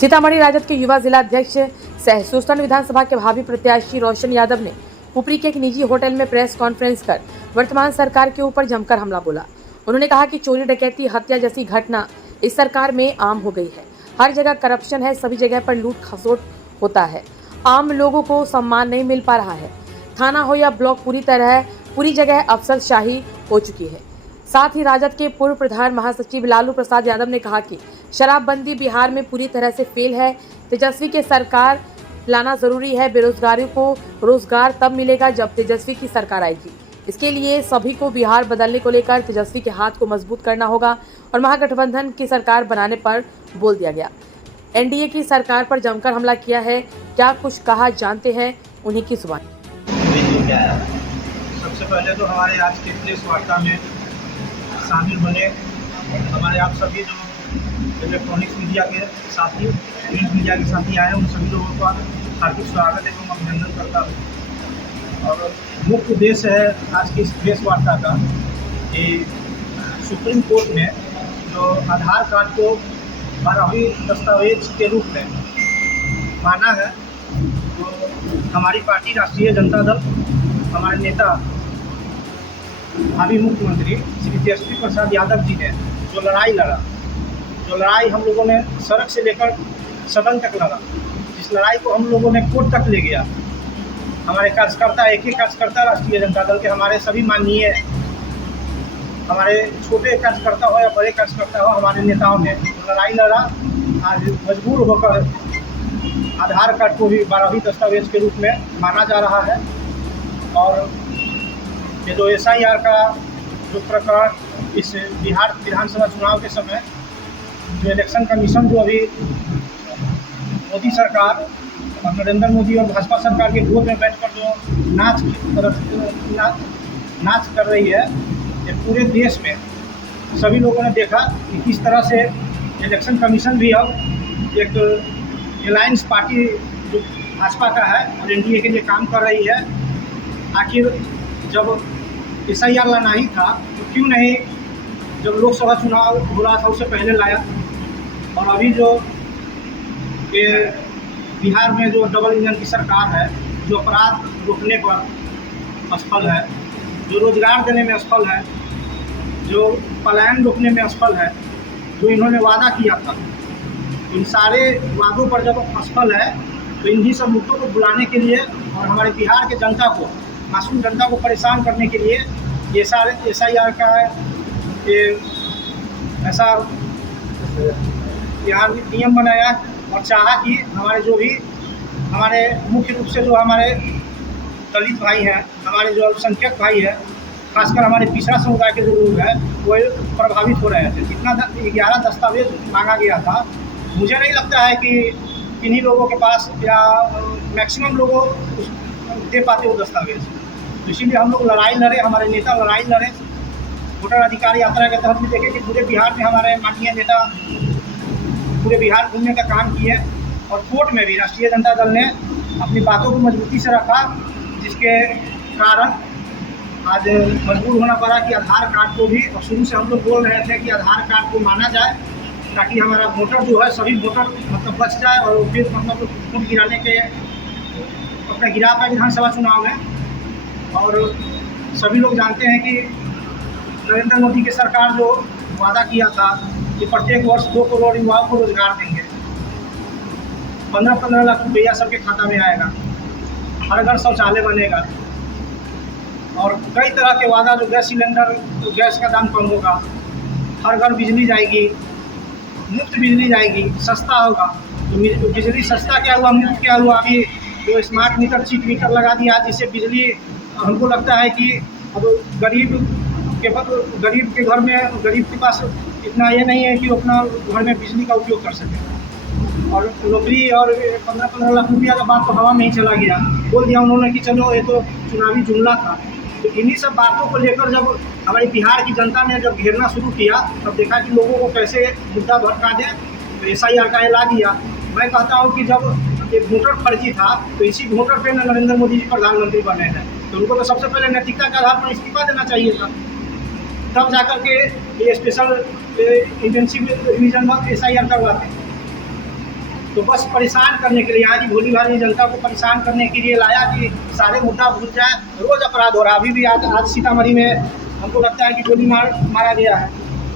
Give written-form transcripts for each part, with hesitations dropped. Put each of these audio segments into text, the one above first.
सीतामढ़ी राजद के युवा जिला अध्यक्ष सह सुल्तान विधानसभा के भावी प्रत्याशी रोशन यादव ने पुपरी के एक निजी होटल में प्रेस कॉन्फ्रेंस कर वर्तमान सरकार के ऊपर जमकर हमला बोला। उन्होंने कहा कि चोरी, डकैती, हत्या जैसी घटना इस सरकार में आम हो गई है। हर जगह करप्शन है, सभी जगह पर लूट खसोट होता है। आम लोगों को सम्मान नहीं मिल पा रहा है। थाना हो या ब्लॉक, पूरी जगह अफसरशाही हो चुकी है। साथ ही राजद के पूर्व प्रधान महासचिव लालू प्रसाद यादव ने कहा कि शराबबंदी बिहार में पूरी तरह से फेल है। तेजस्वी की सरकार लाना जरूरी है। बेरोजगारों को रोजगार तब मिलेगा जब तेजस्वी की सरकार आएगी। इसके लिए सभी को बिहार बदलने को लेकर तेजस्वी के हाथ को मजबूत करना होगा और महागठबंधन की सरकार बनाने पर बोल दिया गया। एनडीए की सरकार पर जमकर हमला किया है। क्या कुछ कहा, जानते हैं उन्हीं की जुबान। सबसे पहले तो हमारे आज के प्रेस वार्ता में शामिल बने हमारे आप सभी जो इलेक्ट्रॉनिक्स मीडिया के साथी, प्रिंट मीडिया के साथी आए, उन सभी लोगों का हार्दिक स्वागत एवं अभिनंदन करता हूँ। और मुख्य उद्देश्य है आज की इस प्रेस वार्ता का कि सुप्रीम कोर्ट ने जो आधार कार्ड को 12वीं दस्तावेज के रूप में माना है, तो हमारी पार्टी राष्ट्रीय जनता दल, हमारे नेता भावी मुख्यमंत्री श्री तेजस्वी प्रसाद यादव जी ने जो लड़ाई हम लोगों ने सड़क से लेकर सदन तक लड़ा, जिस लड़ाई को हम लोगों ने कोर्ट तक ले गया, हमारे कार्यकर्ता, एक ही कार्यकर्ता राष्ट्रीय जनता दल के हमारे सभी माननीय, हमारे छोटे कार्यकर्ता हो या बड़े कार्यकर्ता हो, हमारे नेताओं ने लड़ाई लड़ा। आज मजबूर होकर आधार कार्ड को भी 12वीं दस्तावेज के रूप में माना जा रहा है। और ये जो SIR का जो प्रकरण इस बिहार विधानसभा चुनाव के समय जो इलेक्शन कमीशन जो अभी मोदी सरकार और नरेंद्र मोदी और भाजपा सरकार के गोद में बैठकर जो नाच कर रही है, ये पूरे देश में सभी लोगों ने देखा कि किस तरह से इलेक्शन कमीशन भी अब एक अलायंस पार्टी जो भाजपा का है और एनडीए के लिए काम कर रही है। आखिर जब SIR लाना ही था तो क्यों नहीं जब लोकसभा चुनाव हो रहा था उससे पहले लाया। और अभी जो ये बिहार में जो डबल इंजन की सरकार है, जो अपराध रोकने पर असफल है, जो रोजगार देने में असफल है, जो पलायन रोकने में असफल है, जो इन्होंने वादा किया था, इन सारे वादों पर जब असफल है तो इन्हीं सब मुद्दों को बुलाने के लिए और हमारे बिहार के जनता को, मासूम जनता को परेशान करने के लिए ये सारे SIR का ये ऐसा यहाँ नियम बनाया और चाहा कि हमारे जो भी हमारे मुख्य रूप से जो हमारे दलित भाई हैं, हमारे जो अल्पसंख्यक भाई हैं, खासकर हमारे पिछड़ा समुदाय के जो लोग हैं, वो प्रभावित हो रहे थे। जितना 11 दस्तावेज मांगा गया था, मुझे नहीं लगता है कि इन्हीं लोगों के पास या मैक्सिमम लोगों दे पाते वो दस्तावेज। तो इसीलिए हम लोग लड़ाई लड़े, हमारे नेता लड़ाई लड़े। वोटर अधिकार यात्रा के तहत भी देखे कि पूरे बिहार में हमारे माननीय नेता पूरे बिहार घूमने का काम किए और कोर्ट में भी राष्ट्रीय जनता दल ने अपनी बातों को मजबूती से रखा, जिसके कारण आज मजबूर होना पड़ा कि आधार कार्ड को भी, और शुरू से हम लोग बोल रहे थे कि आधार कार्ड को माना जाए ताकि हमारा वोटर जो है, सभी वोटर मतलब बच जाए और फिर मतलब वोट गिराने के अपना गिरा पाए विधानसभा चुनाव में। और सभी लोग जानते हैं कि नरेंद्र मोदी की सरकार जो वादा किया था कि प्रत्येक वर्ष 2 करोड़ युवाओं को रोजगार देंगे, 15-15 लाख रुपया सबके खाता में आएगा, हर घर शौचालय बनेगा और कई तरह के वादा, जो गैस सिलेंडर, जो गैस का दाम कम होगा, हर घर बिजली जाएगी, मुफ्त बिजली जाएगी, सस्ता होगा। तो बिजली सस्ता क्या हुआ, मुफ्त क्या हुआ? अभी जो स्मार्ट मीटर, चिट मीटर लगा दिया, जिससे बिजली हमको लगता है कि अब गरीब के घर में, गरीब के पास इतना ये नहीं है कि वो अपना घर में बिजली का उपयोग कर सके। और नौकरी और 15-15 लाख रुपया का बात तो हवा में ही चला गया, बोल दिया उन्होंने कि चलो ये तो चुनावी जुमला था। तो इन्हीं सब बातों को लेकर जब हमारी बिहार की जनता ने जब घेरना शुरू किया, तब देखा कि लोगों को कैसे मुद्दा भड़का दे, तो SIR का ऐला दिया। मैं कहता हूँ कि जब एक वोटर फर्जी था, तो इसी वोटर पे नरेंद्र मोदी जी प्रधानमंत्री बने हैं, तो उनको तो सबसे पहले नैतिकता के आधार पर इस्तीफा देना चाहिए था, तब जाकर के ये स्पेशल इंटेंसिव रिवीजन SIR करवाते। तो बस परेशान करने के लिए, यहाँ की भोली भाली जनता को परेशान करने के लिए लाया कि सारे मुद्दा भूल जाए। रोज़ अपराध हो रहा है। अभी भी आज सीतामढ़ी में हमको लगता है कि गोली मारा गया है।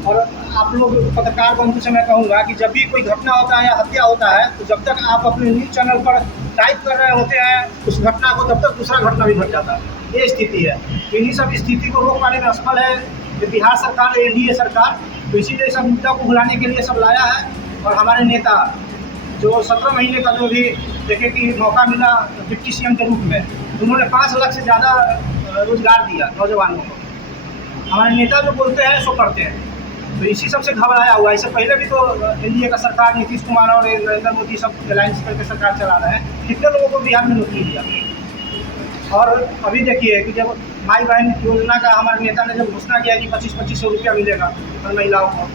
और आप लोग पत्रकार बंधु से मैं कहूँगा कि जब भी कोई घटना होता है या हत्या होता है, तो जब तक आप अपने न्यूज़ चैनल पर टाइप कर रहे होते हैं उस घटना को, तब तक दूसरा घटना भी घट जाता है। ये स्थिति है। तो इन्हीं सब स्थिति को रोक पाने में असफल है कि बिहार सरकार, एनडीए सरकार। तो इसीलिए सब मुद्दा को भुलाने के लिए सब लाया है। और हमारे नेता जो 17 महीने का जो भी देखे कि मौका मिला डिप्टी सीएम के रूप में, उन्होंने 5 लाख से ज़्यादा रोजगार दिया नौजवानों को। हमारे नेता जो बोलते हैं सो करते हैं। तो इसी सबसे घबराया हुआ है। इससे पहले भी तो एनडीए का सरकार, नीतीश कुमार और नरेंद्र मोदी सब अलायंस करके सरकार चला रहे हैं। कितने लोगों को बिहार में नौकरी दिया। और अभी देखिए कि जब माई बहन योजना का हमारे नेता ने जब घोषणा किया कि 25-2500 रुपया मिलेगा हर महिलाओं को,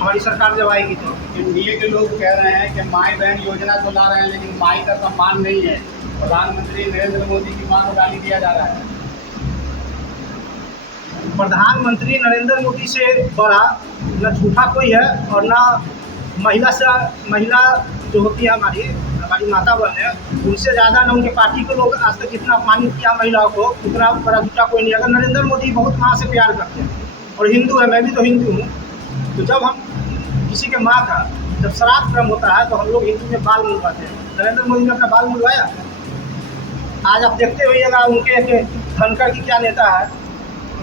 हमारी सरकार जब आएगी तो। एनडीए के लोग कह रहे हैं कि माई बहन योजना तो ला रहे हैं, लेकिन माई का सम्मान नहीं है। प्रधानमंत्री नरेंद्र मोदी की मां को गाली दिया जा रहा है। प्रधानमंत्री नरेंद्र मोदी से बड़ा न झूठा कोई है और न महिला जो होती है हमारी माता बहन है, उनसे ज़्यादा न उनके पार्टी के लोग आज तक जितना अपमानित किया महिलाओं को, उतना बड़ा झूठा कोई नहीं। अगर नरेंद्र मोदी बहुत माँ से प्यार करते हैं और हिंदू है, मैं भी तो हिंदू हूँ, तो जब हम किसी के माँ का जब श्राद्ध क्रम होता है तो हम लोग हिंदू में बाल मुलवाते हैं। नरेंद्र मोदी ने अपना बाल मुलवाया। आज आप देखते होइएगा उनके धनकर की क्या नेता है,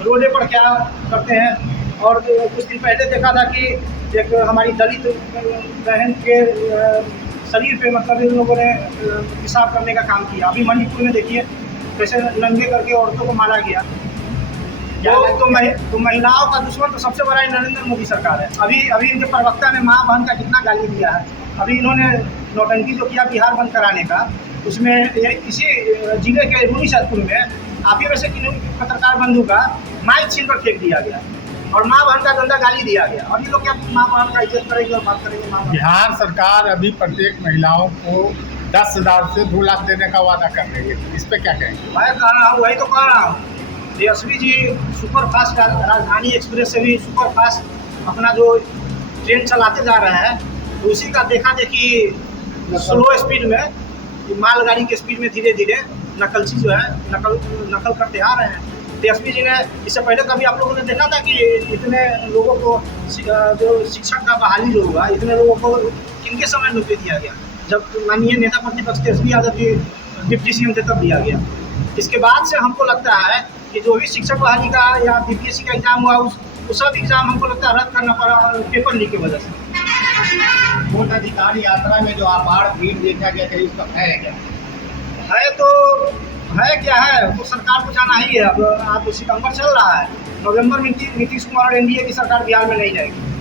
रोडे पर क्या करते हैं। और कुछ दिन पहले देखा था कि एक हमारी दलित बहन के शरीर पे मतलब इन लोगों ने पेशाब करने का काम किया। अभी मणिपुर में देखिए कैसे नंगे करके औरतों को मारा गया। तो महिलाओं का दुश्मन तो सबसे बड़ा नरेंद्र मोदी सरकार है। अभी इनके प्रवक्ता ने माँ बहन का कितना गाली दिया है। अभी इन्होंने नौटंकी जो किया बिहार बंद कराने का, उसमें इसी जिले के रूनी सैदपुर में आप ही में से पत्रकार बंधु का माइक छीन कर फेंक दिया गया और माँ बहन का गंदा गाली दिया गया। अभी लोग क्या माँ बहन का इज्जत करेंगे और बात करेंगे? माँ बहन बिहार सरकार अभी प्रत्येक महिलाओं को 10,000 से 2 लाख देने का वादा कर रही है। इस पर क्या कहेंगे? मैं कह रहा हूँ, वही तो कह रहा हूँ। तेजस्वी जी सुपर फास्ट राजधानी एक्सप्रेस से भी सुपर फास्ट अपना जो ट्रेन चलाते जा रहे हैं, तो उसी का देखा देखी स्लो स्पीड में, मालगाड़ी के स्पीड में धीरे धीरे नकलची जो है नकल करते आ रहे हैं। तेजस्वी जी ने इससे पहले कभी आप लोगों ने देखा था कि इतने लोगों को जो शिक्षक का बहाली जो हुआ, इतने लोगों को किनके समय नौकरी दिया गया? जब माननीय नेता प्रतिपक्ष तेजस्वी यादव जी डिप्टी सीएम थे तब दिया गया। इसके बाद से हमको लगता है कि जो भी शिक्षक बहाली का या बीपीएससी का एग्जाम हुआ, वो सब एग्जाम हमको लगता है रद्द करना पड़ा पेपर लीक की वजह से। वोट अधिकार यात्रा में जो आभार भीड़ देखा गया था, इसका है क्या? है तो है क्या है, वो सरकार को जाना ही है। अब आप सितंबर चल रहा है, नवंबर में नीतीश कुमार और एनडीए की सरकार बिहार में नहीं जाएगी।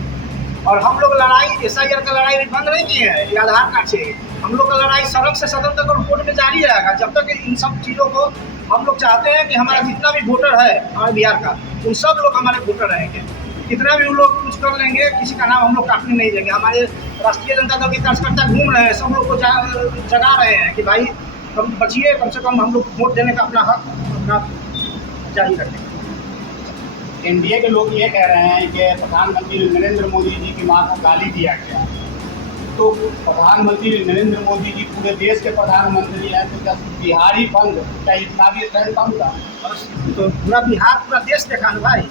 और हम लोग लड़ाई SIR का लड़ाई बंद नहीं किए हैं, ये आधार कार्ड से। हम लोग का लड़ाई सड़क से सदन तक और कोर्ट में जारी रहेगा जब तक इन सब चीज़ों को हम लोग चाहते हैं कि हमारा जितना भी वोटर है हमारे बिहार का, उन सब लोग हमारे वोटर रहेंगे। कितना भी उन लोग कुछ कर लेंगे, किसी का नाम हम लोग काटने नहीं देंगे। हमारे राष्ट्रीय जनता दल के कार्यकर्ता घूम रहे हैं, सब लोग को जगा रहे हैं कि भाई कम बचिए, कम से कम हम लोग वोट देने का अपना हक अपना जारी रखें। एनडीए के लोग ये कह रहे हैं कि प्रधानमंत्री नरेंद्र मोदी जी की मां को गाली दिया गया। तो प्रधानमंत्री नरेंद्र मोदी जी पूरे देश के प्रधानमंत्री हैं, तो क्या बिहारी बंद क्या इतना भी ट्रेंड कम था? तो पूरा बिहार, पूरा देश देखा ना भाई।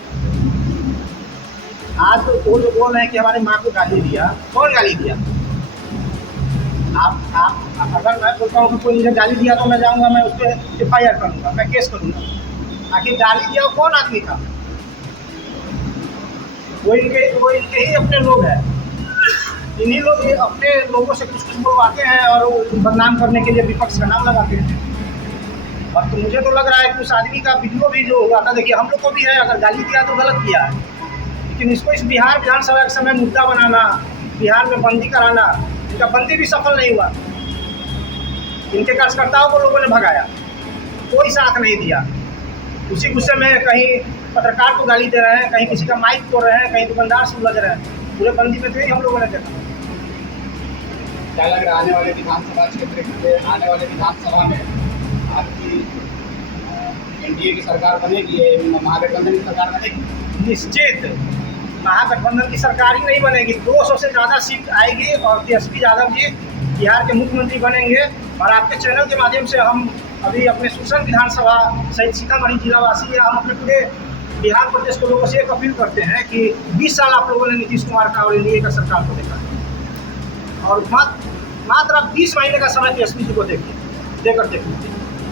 आज तो वो जो बोल रहे हैं कि हमारी माँ को गाली दिया, कौन गाली दिया? आप अगर मैं बोलता हूँ कि कोई मुझे गाली दिया तो मैं जाऊँगा, मैं उस पर FIR करूँगा, मैं केस करूँगा। आखिर गाली दिया वो कौन आदमी था? वो इनके ही अपने लोग हैं। इन्हीं लोग अपने लोगों से कुछ बोलवाते हैं और बदनाम करने के लिए विपक्ष का नाम लगाते हैं। और तो मुझे तो लग रहा है कि उस आदमी का वीडियो भी जो हुआ था, देखिए हम लोग को भी है, अगर गाली दिया तो गलत किया है, लेकिन इसको इस बिहार विधानसभा के समय मुद्दा बनाना, बिहार में बंदी कराना, इनका बंदी भी सफल नहीं हुआ। इनके कार्यकर्ताओं को लोगों ने भगाया, कोई साथ नहीं दिया। उसी गुस्से में कहीं पत्रकार को गाली दे रहे हैं, कहीं किसी का माइक तोड़ रहे हैं, कहीं दुकानदार से उलझ रहे हैं। पूरे बंदी में तो ही हम लोगों ने देखा। क्या लग रहा है आने वाले विधानसभा क्षेत्र के, आने वाले विधानसभा में आपकी एनडीए की सरकार बनेगी, महागठबंधन की सरकार बनेगी? निश्चित महागठबंधन की सरकार ही नहीं बनेगी, 200 से ज़्यादा सीट आएगी और तेजस्वी यादव जी बिहार के मुख्यमंत्री बनेंगे। और आपके चैनल के माध्यम से हम अभी अपने सूसन विधानसभा सहित सीतामढ़ी जिलावासी या हम अपने पूरे बिहार प्रदेश के लोगों से एक अपील करते हैं कि 20 साल आप लोगों ने नीतीश कुमार का और एनडीए का सरकार को देखा है और मात्र आप 20 महीने का समय तेजस्वी जी को देखिए।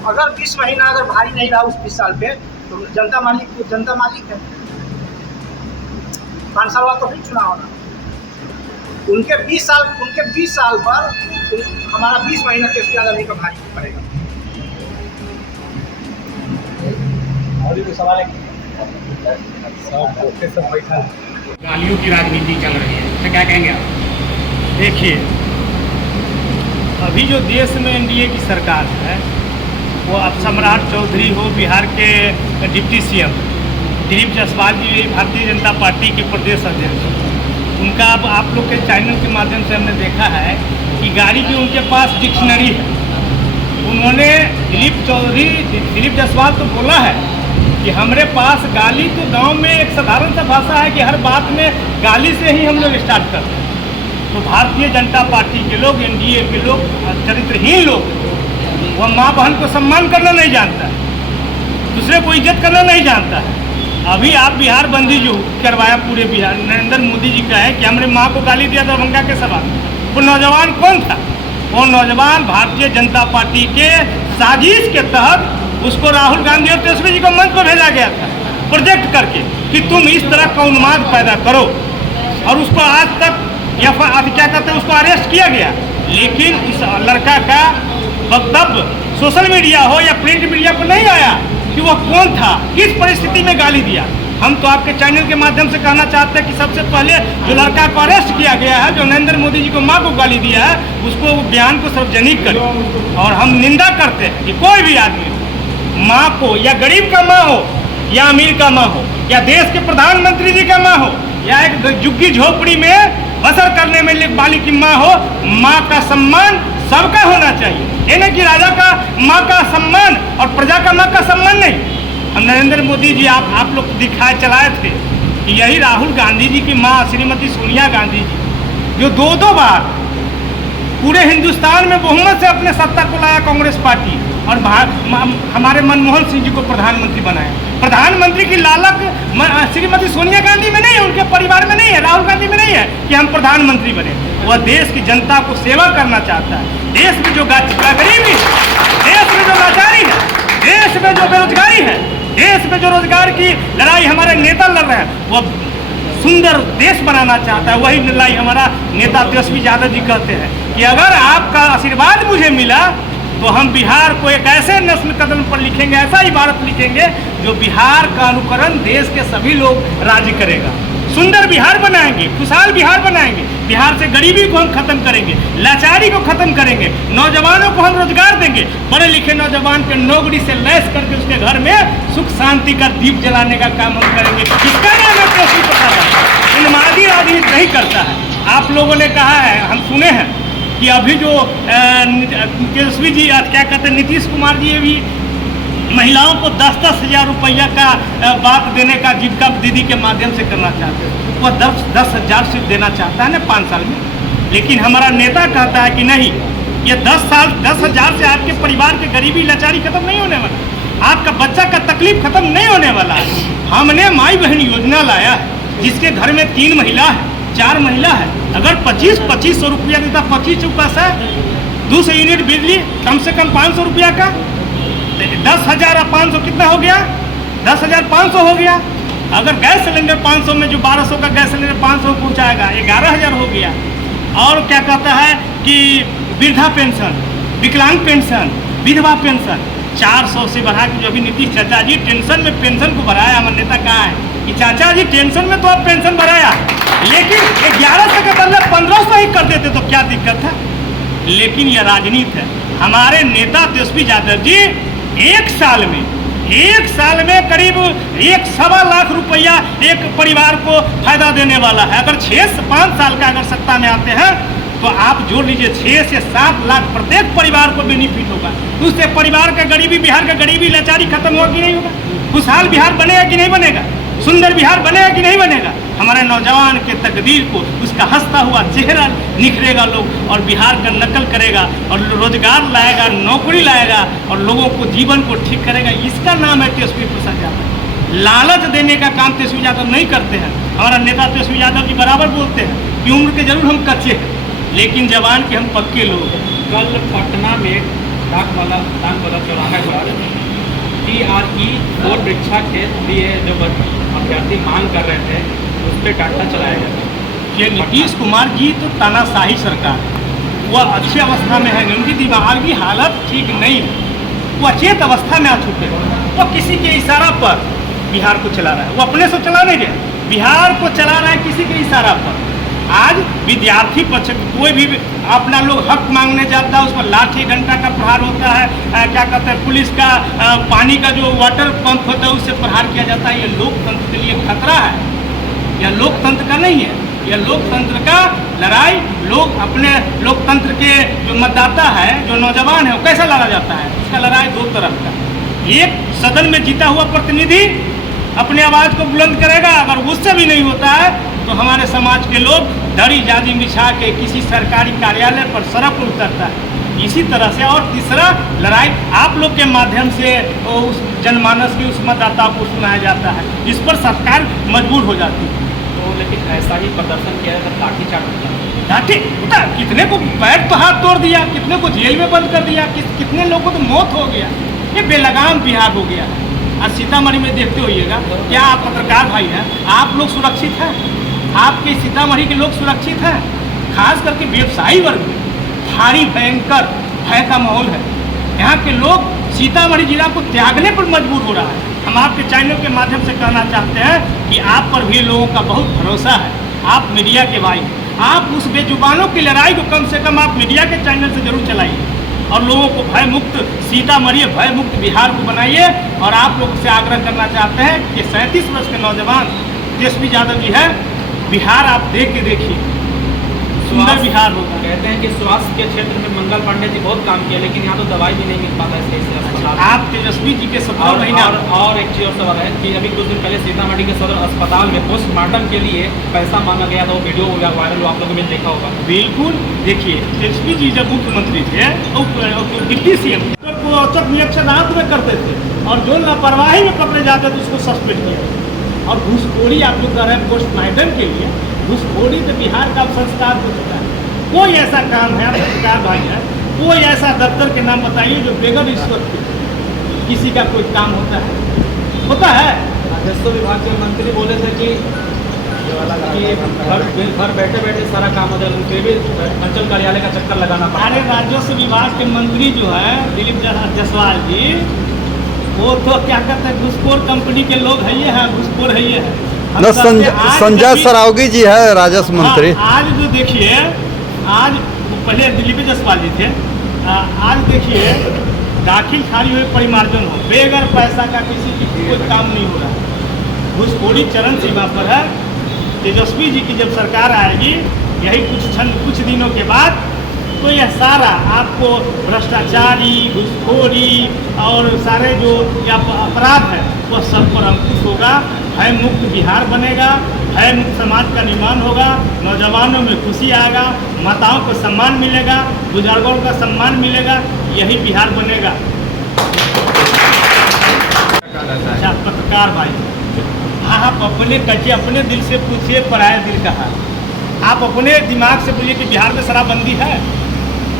अगर 20 महीना अगर भारी नहीं रहा उस 20 साल पे तो जनता मालिक है। 5 साल बाद तो फिर चुनाव होना। उनके 20 साल पर हमारा 20 महीना तेजस्वी यादव जी का भारी पड़ेगा। और ये सवाल है सब बैठा गालियों की राजनीति चल रही है, तो क्या कहेंगे आप? देखिए, अभी जो देश में एनडीए की सरकार है वो अब सम्राट चौधरी हो बिहार के डिप्टी सीएम, दिलीप जायसवाल जी भारतीय जनता पार्टी के प्रदेश अध्यक्ष, उनका अब आप लोग के चैनल के माध्यम से हमने देखा है कि गाड़ी की उनके पास डिक्शनरी है। उन्होंने दिलीप जायसवाल तो बोला है कि हमारे पास गाली तो गांव में एक साधारण सा भाषा है कि हर बात में गाली से ही हम लोग स्टार्ट करते हैं। तो भारतीय जनता पार्टी के लोग, एनडीए के लोग, चरित्रहीन लोग, वह माँ बहन को सम्मान करना नहीं जानता है, दूसरे को इज्जत करना नहीं जानता है। अभी आप बिहार बंदी जो करवाया पूरे बिहार, नरेंद्र मोदी जी का है कि हमने माँ को गाली दिया दरभंगा के सभा में। वो नौजवान कौन था? वो नौजवान भारतीय जनता पार्टी के साजिश के तहत उसको राहुल गांधी और तेजस्वी जी को मंच पर भेजा गया था प्रोजेक्ट करके कि तुम इस तरह का उन्माद पैदा करो, और उसको आज तक या क्या कहते हैं उसको अरेस्ट किया गया। लेकिन उस लड़का का वक्तव्य सोशल मीडिया हो या प्रिंट मीडिया पर नहीं आया कि वह कौन था, किस परिस्थिति में गाली दिया। हम तो आपके चैनल के माध्यम से कहना चाहते हैं कि सबसे पहले जो लड़का को अरेस्ट किया गया है, जो नरेंद्र मोदी जी को माँ को गाली दिया है, उसको बयान को सार्वजनिक करें। और हम निंदा करते हैं कि कोई भी आदमी माँ को, या गरीब का माँ हो या अमीर का माँ हो, या देश के प्रधानमंत्री जी का माँ हो, या एक झुग्गी झोपड़ी में बसर करने में वाली की माँ हो, माँ का सम्मान सबका होना चाहिए। ये नहीं कि राजा का माँ का सम्मान और प्रजा का माँ का सम्मान नहीं। हम नरेंद्र मोदी जी आप लोग दिखाए चलाए थे कि यही राहुल गांधी जी की माँ श्रीमती सोनिया गांधी जी, जो दो बार पूरे हिंदुस्तान में बहुमत से अपने सत्ता को लाया कांग्रेस पार्टी, और हमारे मनमोहन सिंह जी को प्रधानमंत्री बनाया। प्रधानमंत्री की लालक श्रीमती सोनिया गांधी में नहीं है, उनके परिवार में नहीं है, राहुल गांधी में नहीं है कि हम प्रधानमंत्री बने। वह देश की जनता को सेवा करना चाहता है। देश में जो गरीबी है, देश में जो लाचारी है, देश में जो बेरोजगारी है, देश में जो रोजगार की लड़ाई हमारे नेता लड़ रहे हैं, वह सुंदर देश बनाना चाहता है। वही लड़ाई हमारा नेता तेजस्वी यादव जी कहते हैं कि अगर आपका आशीर्वाद मुझे मिला तो हम बिहार को एक ऐसे नस्ल कदम पर लिखेंगे, ऐसा इबारत लिखेंगे जो बिहार का अनुकरण देश के सभी लोग राज्य करेगा। सुंदर बिहार बनाएंगे, खुशहाल बिहार बनाएंगे। बिहार से गरीबी को हम खत्म करेंगे, लाचारी को खत्म करेंगे, नौजवानों को हम रोजगार देंगे। पढ़े लिखे नौजवान के नौकरी से लैस करके उसके घर में सुख शांति का दीप जलाने का काम हम करेंगे। इसका नाम है तेजस्वी प्रसाद। उन्मादी राजनीति नहीं करता है। आप लोगों ने कहा है, हम सुने हैं कि अभी जो तेजस्वी जी क्या कहते हैं, नीतीश कुमार जी भी महिलाओं को 10-10 हज़ार रुपया का बात देने का जीविका दीदी के माध्यम से करना चाहते हैं। वह 10 हज़ार सिर्फ देना चाहता है ना 5 साल में। लेकिन हमारा नेता कहता है कि नहीं, ये 10 हज़ार से आपके परिवार के गरीबी लाचारी खत्म नहीं होने वाला, आपका बच्चा का तकलीफ खत्म नहीं होने वाला है। हमने माई बहन योजना लाया है, जिसके घर में 3 महिला है, 4 महिला है। अगर 2500 रुपया देता, 25 पैसा 200 यूनिट बिजली, कम से कम 500 रुपया का, 10,000 और 500 कितना हो गया? 10,500 हो गया। अगर गैस सिलेंडर 500 में जो 1200 का गैस सिलेंडर 500 पहुँचाएगा, 11,000 हो गया। और क्या कहता है कि वृद्धा पेंशन, विकलांग पेंशन, विधवा पेंशन 400 से बढ़ा के, जो अभी नीतीश चाचा जी टेंशन में पेंशन को बढ़ाया। हमारे नेता कहा है कि चाचा जी टेंशन में तो आप पेंशन बढ़ाया, लेकिन 1100 के बदले 1500 ही कर देते तो क्या दिक्कत है। लेकिन यह राजनीति है। हमारे नेता तेजस्वी यादव जी एक साल में करीब 1.25 लाख रुपया एक परिवार को फायदा देने वाला है। अगर 6 से 5 साल का अगर सत्ता में आते हैं तो आप जोड़ लीजिए 6 से 7 लाख प्रत्येक परिवार को बेनिफिट होगा। उससे परिवार का गरीबी, बिहार का गरीबी लाचारी खत्म होगा कि नहीं होगा? खुशहाल बिहार बनेगा कि नहीं बनेगा? सुंदर बिहार बनेगा कि नहीं बनेगा? हमारे नौजवान के तकदीर को, उसका हंसता हुआ चेहरा निखरेगा लोग, और बिहार का नकल करेगा और रोजगार लाएगा, नौकरी लाएगा और लोगों को जीवन को ठीक करेगा। इसका नाम है तेजस्वी प्रसाद यादव। लालच देने का काम तेजस्वी यादव नहीं करते हैं। हमारा नेता तेजस्वी यादव जी बराबर बोलते हैं कि उम्र के जरूर हम कच्चे हैं, लेकिन जवान के हम पक्के लोग हैं। कल पटना में डाक वाला चौराहा पर TRE 4 परीक्षा के लिए जो अभ्यर्थी मांग कर रहे थे उस पर डांटा चलाया गया। कि नीतीश कुमार जी तो तानाशाही सरकार है, वह अच्छी अवस्था में है, उनकी दिमागी हालत ठीक नहीं है, वो अचेत अवस्था में आ चुके हैं। वो किसी के इशारा पर बिहार को चला रहा है, वो अपने से चला नहीं रहा, बिहार को चला रहा है किसी के इशारा पर। आज विद्यार्थी पक्ष कोई भी अपना लोग हक मांगने जाता है, उस पर लाठी डंडा का प्रहार होता है, क्या कहते हैं पुलिस का पानी का जो वाटर पंप होता है उससे प्रहार किया जाता है। ये लोकतंत्र के लिए खतरा है, यह लोकतंत्र का नहीं है, यह लोकतंत्र का लड़ाई। लोग अपने लोकतंत्र के जो मतदाता है, जो नौजवान है, वो कैसा लड़ा जाता है? उसका लड़ाई दो तरफ का। एक सदन में जीता हुआ प्रतिनिधि अपने आवाज़ को बुलंद करेगा, अगर उससे भी नहीं होता है तो हमारे समाज के लोग दड़ी जादी बिछा के किसी सरकारी कार्यालय पर सड़क पर उतरता है। इसी तरह से और तीसरा लड़ाई आप लोग के माध्यम से उस जनमानस की उस मतदाता को सुनाया जाता है, इस पर सरकार मजबूर हो जाती है। तो लेकिन ऐसा ही प्रदर्शन किया जाता, लाठीचार्ज होता, लाठी होता, कितने को पैर तो हाथ तोड़ दिया, कितने को जेल में बंद कर दिया, कितने लोगों को तो मौत हो गया। ये बेलगाम बिहार हो गया है। आज सीतामढ़ी में देखते होइएगा, क्या आप पत्रकार भाई हैं, आप लोग सुरक्षित हैं? आपके सीतामढ़ी के लोग सुरक्षित हैं? खास करके व्यवसायी वर्ग में भारी भयंकर भय का माहौल है। यहाँ के लोग सीतामढ़ी जिला को त्यागने पर मजबूर हो रहा है। हम आपके चैनल के माध्यम से कहना चाहते हैं कि आप पर भी लोगों का बहुत भरोसा है, आप मीडिया के भाई, आप उस बेजुबानों की लड़ाई को कम से कम आप मीडिया के चैनल से जरूर चलाइए और लोगों को भय मुक्त सीतामढ़ी, भय मुक्त बिहार को बनाइए। और आप लोग से आग्रह करना चाहते हैं कि 37 वर्ष के नौजवान तेजस्वी यादव जी है, बिहार आप देख के देखिए, सुंदर बिहार होगा। कहते हैं कि स्वास्थ्य के क्षेत्र में मंगल पांडे जी बहुत काम किया, लेकिन यहाँ तो दवाई भी नहीं मिल पाता है सही से अस्पताल। आप तेजस्वी जी के 17 महीना और एक चीज़ और सवाल है कि अभी कुछ दिन पहले सीतामढ़ी के सदर अस्पताल में पोस्टमार्टम के लिए पैसा मांगा गया था, वो वीडियो वायरल आप लोगों ने देखा होगा। बिल्कुल, देखिए तेजस्वी जी जब मुख्यमंत्री थे, डिप्टी CM तो औचक निरीक्षण रात में करते थे और जो लापरवाही में पकड़े जाते थे उसको सस्पेंड किया। और घूसखोरी आप लोग कर रहे हैं पोस्टमार्टम के लिए, घूसखोरी तो बिहार का संस्कार हो चुका है। कोई ऐसा काम है, सरकार भाई है, कोई ऐसा दफ्तर के नाम बताइए जो बेगर रिश्वत के किसी का कोई काम होता है? राजस्व विभाग के मंत्री बोले थे कि घर बैठे बैठे सारा काम हो जाएगा, फिर भी अंचल कार्यालय का चक्कर लगाना पड़ा। अरे राजस्व विभाग के मंत्री जो है दिलीप जायसवाल जी, वो तो क्या कहते हैं घूसखोर कंपनी के लोग है, ये हैं घूसखोर है, ये है। संजय सरावगी जी है राजस्व मंत्री। आज जो देखिए, आज पहले दिलीप जायसवाल जी थे, आज देखिए दाखिल खाली हुए परिमार्जन हो, बेगर पैसा का किसी की कोई काम नहीं हो रहा, घूसखोरी चरम सीमा पर है। तेजस्वी जी की जब सरकार आएगी, यही कुछ दिनों के बाद, तो यह सारा आपको भ्रष्टाचारी, घूसखोरी और सारे जो अपराध है वो सब पर अंकुश होगा। भय मुक्त बिहार बनेगा, भय मुक्त समाज का निर्माण होगा, नौजवानों में खुशी आएगा, माताओं को सम्मान मिलेगा, बुजुर्गों का सम्मान मिलेगा, यही बिहार बनेगा। अच्छा पत्रकार भाई, आप अपने कच्चे अपने दिल से पूछिए, पराये दिल का हाल। आप अपने दिमाग से बोलिए कि बिहार में शराबबंदी है।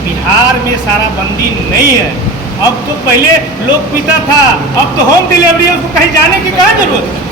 बिहार में शराबबंदी नहीं है। अब तो पहले लोग पीता था, अब तो होम डिलीवरी है, उसको कहीं जाने की क्या जरूरत है।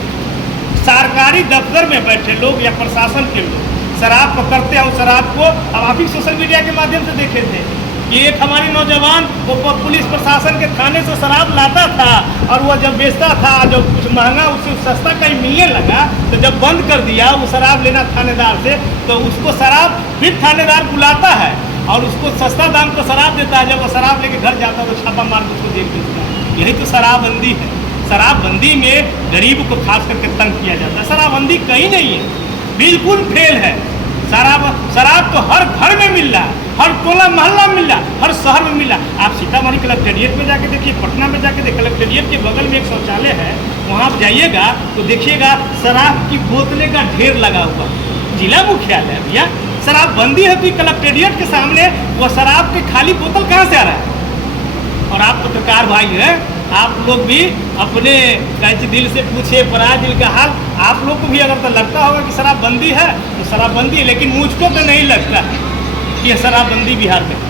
सरकारी दफ्तर में बैठे लोग या प्रशासन के लोग शराब पकड़ते हैं, उस शराब को अब आप ही सोशल मीडिया के माध्यम से देखे थे कि एक हमारी नौजवान वो पुलिस प्रशासन के थाने से शराब लाता था और वो जब बेचता था, जब कुछ महंगा उससे सस्ता कहीं मिलने लगा, तो जब बंद कर दिया वो शराब लेना थानेदार से, तो उसको शराब फिर थानेदार बुलाता है और उसको सस्ता दाम पर शराब देता है। जब वो शराब लेके घर जाता है तो छापा मार के उसको जेल देता है। यही तो शराबबंदी है। शराबबंदी में गरीब को खास करके तंग किया जाता है। शराबबंदी कहीं नहीं है, बिल्कुल फेल है। शराब तो हर घर में मिल रहा है, हर टोला मोहल्ला में मिल रहा है, हर शहर में मिल रहा है। आप सीतामढ़ी कलेक्ट्रेट में जाके देखिए, पटना में जाके देखिए, कलेक्ट्रेट के बगल में एक शौचालय है, वहाँ आप जाइएगा तो देखिएगा शराब की बोतलें का ढेर लगा हुआ। जिला मुख्यालय है भैया, शराबबंदी है तो कलेक्टेरिएट के सामने वो शराब के खाली बोतल कहाँ से आ रहा है? और आप पत्रकार भाई हैं, आप लोग भी अपने कैसे दिल से पूछे पराया दिल का हाल। आप लोग को भी अगर तो लगता होगा कि शराबबंदी है तो शराबबंदी है, लेकिन मुझको तो नहीं लगता कि शराबबंदी बिहार में है।